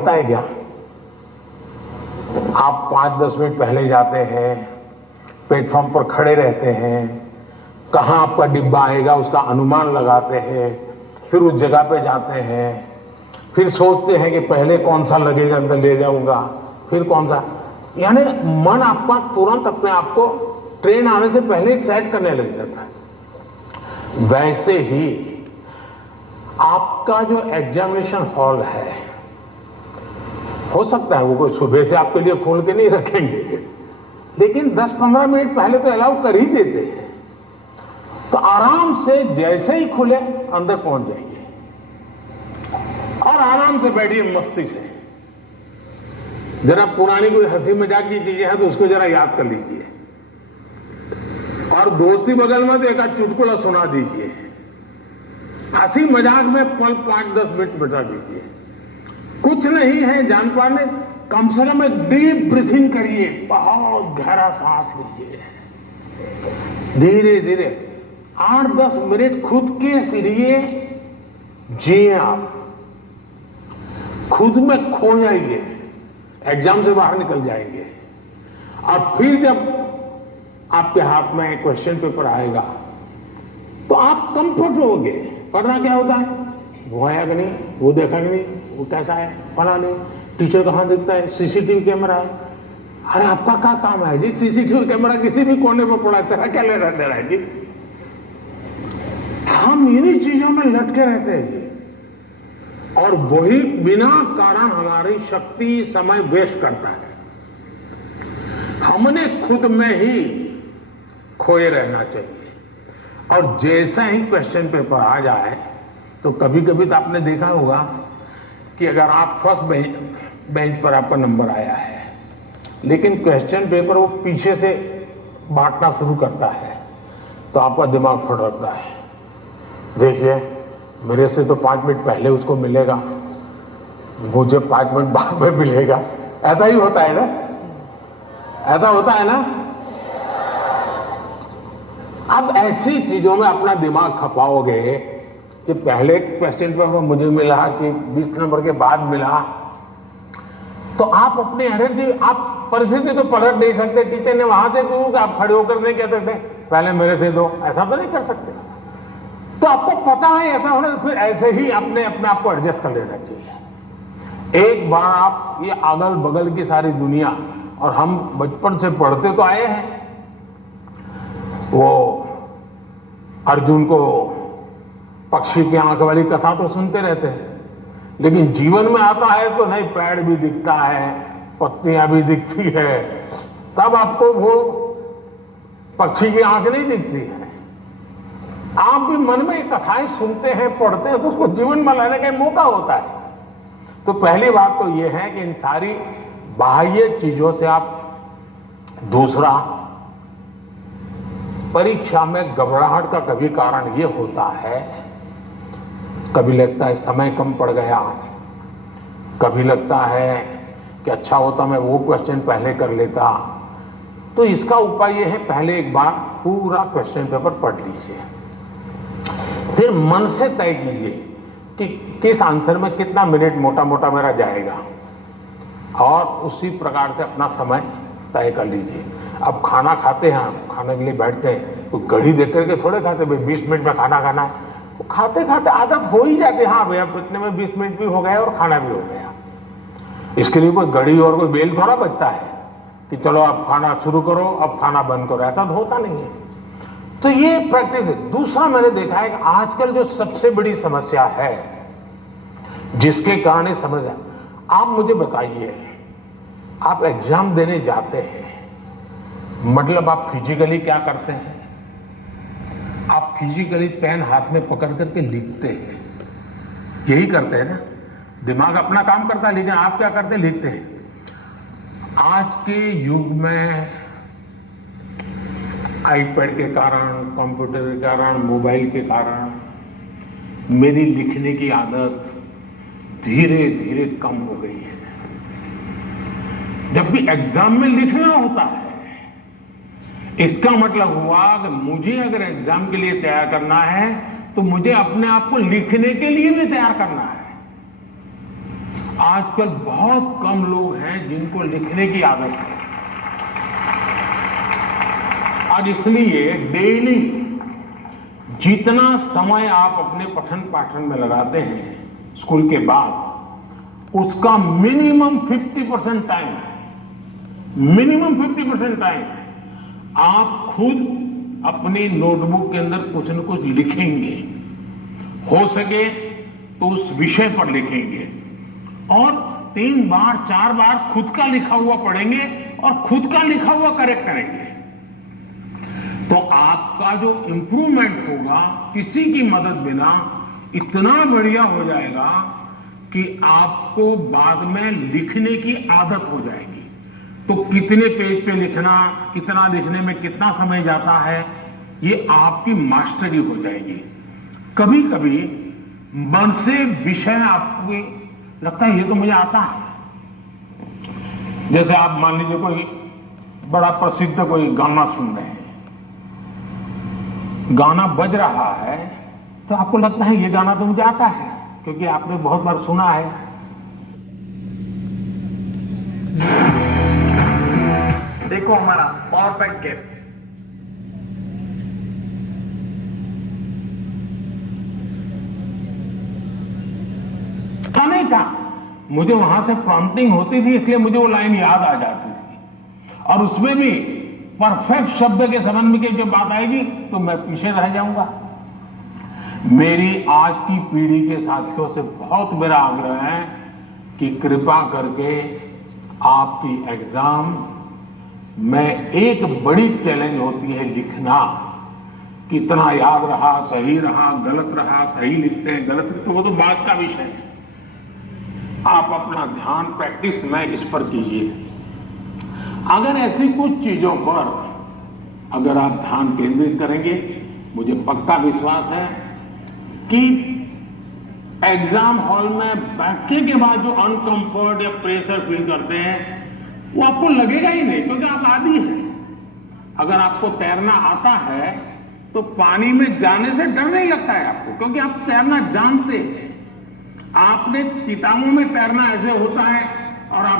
होता है क्या? आप 5-10 मिनट पहले जाते हैं, प्लेटफॉर्म पर खड़े रहते हैं, कहां आपका डिब्बा आएगा उसका अनुमान लगाते हैं, फिर उस जगह पे जाते हैं, फिर सोचते हैं कि पहले कौन सा लगेगा अंदर ले जाऊंगा, फिर कौन सा, यानी मन आपका तुरंत अपने आप को ट्रेन आने से पहले ही सेट करने लग जाता है। वैसे ही आपका जो एग्जामिनेशन हॉल है, हो सकता है वो कोई सुबह से आपके लिए खोल के नहीं रखेंगे, लेकिन 10-15 मिनट पहले तो अलाउ कर ही देते हैं। तो आराम से जैसे ही खुले अंदर पहुंच जाइए और आराम से बैठिए मस्ती से। जरा पुरानी कोई हंसी मजाक की चीजें हैं तो उसको जरा याद कर लीजिए, और दोस्ती बगल में तो एक आध चुटकुला सुना दीजिए, हंसी मजाक में पल 5-10 मिनट बिता दीजिए। कुछ नहीं है जान पाने, कम से कम एक डीप ब्रीथिंग करिए, बहुत गहरा सांस लीजिए, धीरे धीरे 8-10 मिनट खुद के लिए जिए, आप खुद में खो जाइए, एग्जाम से बाहर निकल जाएंगे। और फिर जब आपके हाथ में क्वेश्चन पेपर आएगा तो आप कंफर्ट होगे। पढ़ना क्या होता है, वो आया कि नहीं, वो देखा कि नहीं, वो कैसा है, पढ़ा नहीं, टीचर कहां दिखता है, सीसीटीवी कैमरा है। अरे आपका क्या काम है जी, सीसीटीवी कैमरा किसी भी कोने पर पड़ा है, तेरा क्या ले रहा है जी। हम इन्हीं चीजों में लटके रहते हैं जी, और वही बिना कारण हमारी शक्ति समय वेस्ट करता है। हमने खुद में ही खोए रहना चाहिए। और जैसा ही क्वेश्चन पेपर आ जाए तो कभी कभी तो आपने देखा होगा कि अगर आप फर्स्ट बेंच पर आपका नंबर आया है, लेकिन क्वेश्चन पेपर वो पीछे से बांटना शुरू करता है, तो आपका दिमाग फटकता है, देखिए मेरे से तो 5 मिनट पहले उसको मिलेगा, मुझे 5 मिनट बाद में मिलेगा। ऐसा ही होता है ना, ऐसा होता है ना। अब ऐसी चीजों में अपना दिमाग खपाओगे कि पहले क्वेश्चन पेपर मुझे मिला कि 20 नंबर के बाद मिला, तो आप अपनी एनर्जी, आप परिस्थिति तो पलट नहीं सकते। टीचर ने वहां से कहा कि आप खड़े होकर नहीं कह सकते पहले मेरे से दो, ऐसा तो नहीं कर सकते। तो आपको पता है ऐसा होना, तो फिर ऐसे ही अपने आप को एडजस्ट कर लेना चाहिए। एक बार आप ये अगल बगल की सारी दुनिया, और हम बचपन से पढ़ते तो आए हैं, वो अर्जुन को पक्षी की आंख वाली कथा तो सुनते रहते हैं, लेकिन जीवन में आता है तो नहीं, पेड़ भी दिखता है, पत्तियां भी दिखती है, तब आपको वो पक्षी की आंख नहीं दिखती है। आप भी मन में कथाएं सुनते हैं, पढ़ते हैं, तो उसको जीवन में लाने का मौका होता है। तो पहली बात तो यह है कि इन सारी बाह्य चीजों से आप, दूसरा, परीक्षा में घबराहट का कभी कारण यह होता है, कभी लगता है समय कम पड़ गया, कभी लगता है कि अच्छा होता मैं वो क्वेश्चन पहले कर लेता। तो इसका उपाय यह है, पहले एक बार पूरा क्वेश्चन पेपर पढ़ लीजिए, फिर मन से तय कीजिए कि किस आंसर में कितना मिनट मोटा मोटा मेरा जाएगा, और उसी प्रकार से अपना समय तय कर लीजिए। अब खाना खाते हैं, खाने के लिए बैठते हैं तो घड़ी देख करके थोड़े खाते, भाई 20 मिनट में खाना खाना है, तो खाते खाते आदत हो ही जाती है, हाँ भैया इतने में 20 मिनट भी हो गया और खाना भी हो गया। इसके लिए कोई घड़ी और कोई बेल थोड़ा बचता है कि चलो अब खाना शुरू करो, अब खाना बंद करो, ऐसा तो होता नहीं है। तो ये प्रैक्टिस है। दूसरा मैंने देखा है कि आजकल जो सबसे बड़ी समस्या है, जिसके कारण ये समस्या, आप मुझे बताइए, आप एग्जाम देने जाते हैं, मतलब आप फिजिकली क्या करते हैं? आप फिजिकली पेन हाथ में पकड़ करके लिखते हैं, यही करते हैं ना। दिमाग अपना काम करता है, लेकिन आप क्या करते हैं? लिखते हैं। आज के युग में आईपैड के कारण, कंप्यूटर के कारण, मोबाइल के कारण मेरी लिखने की आदत धीरे धीरे कम हो गई है। जब भी एग्जाम में लिखना होता है, इसका मतलब हुआ कि मुझे अगर एग्जाम के लिए तैयार करना है तो मुझे अपने आप को लिखने के लिए भी तैयार करना है। आजकल बहुत कम लोग हैं जिनको लिखने की आदत है, और इसलिए डेली जितना समय आप अपने पठन पाठन में लगाते हैं स्कूल के बाद, उसका मिनिमम 50% टाइम आप खुद अपनी नोटबुक के अंदर कुछ न कुछ लिखेंगे। हो सके तो उस विषय पर लिखेंगे और 3 बार 4 बार खुद का लिखा हुआ पढ़ेंगे और खुद का लिखा हुआ करेक्ट करेंगे। तो आपका जो इंप्रूवमेंट होगा किसी की मदद बिना इतना बढ़िया हो जाएगा कि आपको बाद में लिखने की आदत हो जाएगी। तो कितने पेज पे लिखना, कितना लिखने में कितना समय जाता है, ये आपकी मास्टरी हो जाएगी। कभी कभी मन से विषय आपको लगता है ये तो मुझे आता है। जैसे आप मान लीजिए कोई बड़ा प्रसिद्ध कोई गाना सुन रहे हैं, गाना बज रहा है तो आपको लगता है ये गाना तो मुझे आता है, क्योंकि आपने बहुत बार सुना है। देखो हमारा पावर पैक गैप। नहीं था, मुझे वहां से प्रॉम्प्टिंग होती थी, इसलिए मुझे वो लाइन याद आ जाती थी। और उसमें भी परफेक्ट शब्द के संबंध में जब बात आएगी तो मैं पीछे रह जाऊंगा। मेरी आज की पीढ़ी के साथियों से बहुत मेरा आग्रह है कि कृपा करके आपकी एग्जाम में एक बड़ी चैलेंज होती है लिखना। कितना याद रहा, सही रहा, गलत रहा, सही लिखते हैं, गलत लिखते हैं, वो तो बात का विषय है। आप अपना ध्यान प्रैक्टिस में इस पर कीजिए। अगर ऐसी कुछ चीजों पर अगर आप ध्यान केंद्रित करेंगे, मुझे पक्का विश्वास है कि एग्जाम हॉल में बैठने के बाद जो अनकंफर्ट या प्रेशर फील करते हैं वो आपको लगेगा ही नहीं, क्योंकि आप आदी हैं। अगर आपको तैरना आता है तो पानी में जाने से डर नहीं लगता है आपको, क्योंकि आप तैरना जानते हैं। आपने किताबों में तैरना ऐसे होता है और आप